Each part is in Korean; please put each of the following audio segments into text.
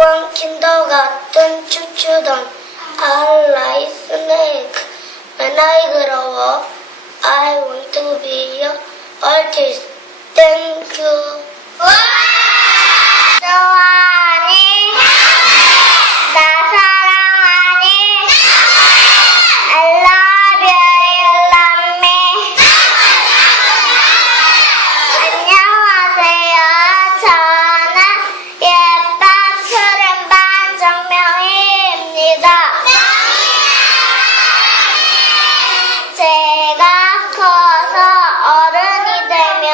원 kindergarten 춤추던 I like snake. When I grow up, I want to be an artist. Thank you. 좋아하니? 나 사랑하니? I love you, you love me. 안녕하세요. 저는 예쁜 푸른반 정명희입니다. 제가 커서 어른이 되면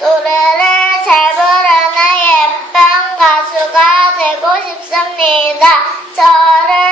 노래를 잘 부르는 예쁜 가수가 되고 싶습니다. 저를